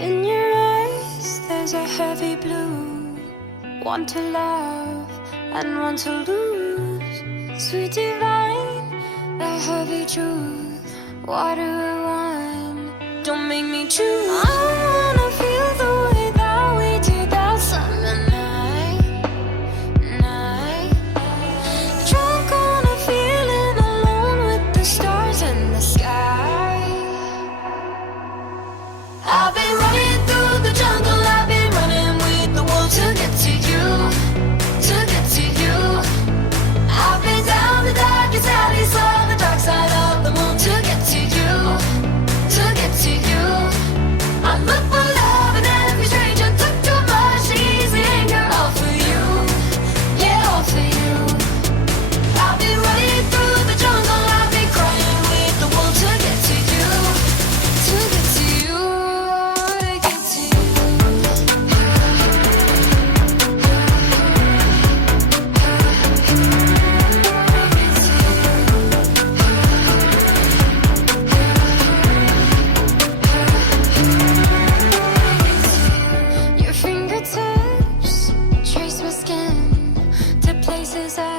In your eyes, there's a heavy blue. One to love and one to lose. Sweet divine, the heavy truth. Water or wine, don't make me choose. I wanna feel the way that we did that summer night. Drunk on a feeling, alone with the stars in the sky. I've been running through the jungle, I've been running with the wolves to get to you, to get to you. I've been down the darkest alleys on the dark side of the moon to get to you, to get to you. I look for love in every stranger, took too much easy anger, all for you, yeah, all for you. I've been running through the jungle, I've been crying with the wolves to get to you, to get to you. Your fingertips trace my skin to places I